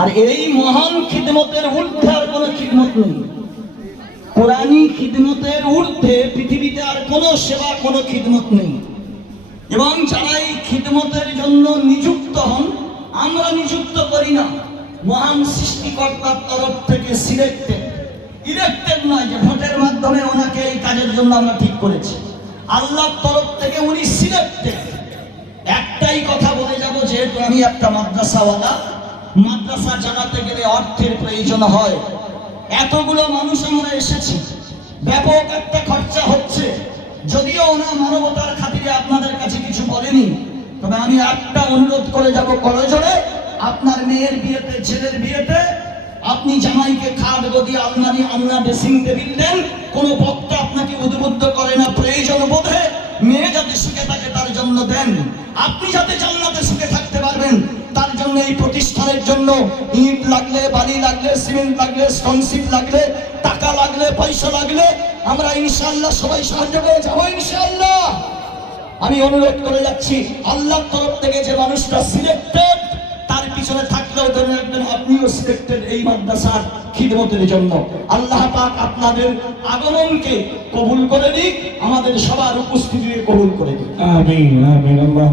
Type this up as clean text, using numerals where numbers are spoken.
আর এই মহান খিদমতের ঊর্ধ্বে আর কোনো খিদমত নেই। কোরআনী খিদমতের ঊর্ধ্বে পৃথিবীতে আর কোনো সেবা, কোনো খিদমত নেই। এবং যারা এই খিদমতের জন্য নিযুক্ত হন, আমরা নিযুক্ত করি না, মহান সৃষ্টিকর্তার তরফ থেকে সিলেক্টেড, ইলেক্টেড নয় যে ভোটের মাধ্যমে ওনাকে এই কাজের জন্য আমরা ঠিক করেছি। আল্লাহর তরফ থেকে উনি সিলেক্টেড। একটাই কথা বলে যাব, যেহেতু আমি একটা মাদ্রাসাওয়ালা, মাদ্রাসা চালাতে গেলে অর্থের প্রয়োজন হয়। এতগুলো মানুষ আমরা এসেছি, ব্যাপক একটা খরচা হচ্ছে। যদিও ওনা মানবতার খাতিরে আপনাদের কাছে কিছু বলেনি, তবে আমি একটা অনুরোধ করে যাব করজোড়ে। আপনার মেয়ের বিয়েতে, ছেলের বিয়েতে আপনি জামাইকে খাট, গদি, আলমারি, আলনা, ড্রেসিং টেবিল দেন। কোনো বক্তা আপনাকে উদ্বুদ্ধ করে না, প্রয়োজন বোধে মেয়ে যাতে সুখে থাকে তার জন্য দেন। আপনি যাতে জান্নাতে সুখে থাকতে পারবেন তার জন্য এই প্রতিষ্ঠানের জন্য ইট লাগলে, বালি লাগলে, সিমেন্ট লাগলে, স্টোনশিপ লাগলে, টাকা লাগলে, পয়সা লাগলে আমরা ইনশাআল্লাহ সবাই সাহায্য করে যাবো ইনশাআল্লাহ। আমি অনুরোধ করে যাচ্ছি, আল্লাহর তরফ থেকে যে মানুষটা সিলেক্টেড, তার পিছনে থাকলেও ধরে রাখবেন আপনিও সিলেক্টেড এই মাদ্রাসার খিদমতের জন্য। আল্লাহ পাক আপনাদের আগমনকে কবুল করে দিক, আমাদের সবার উপস্থিতিকে কবুল করে দিক। আমিন আমিন। আল্লাহ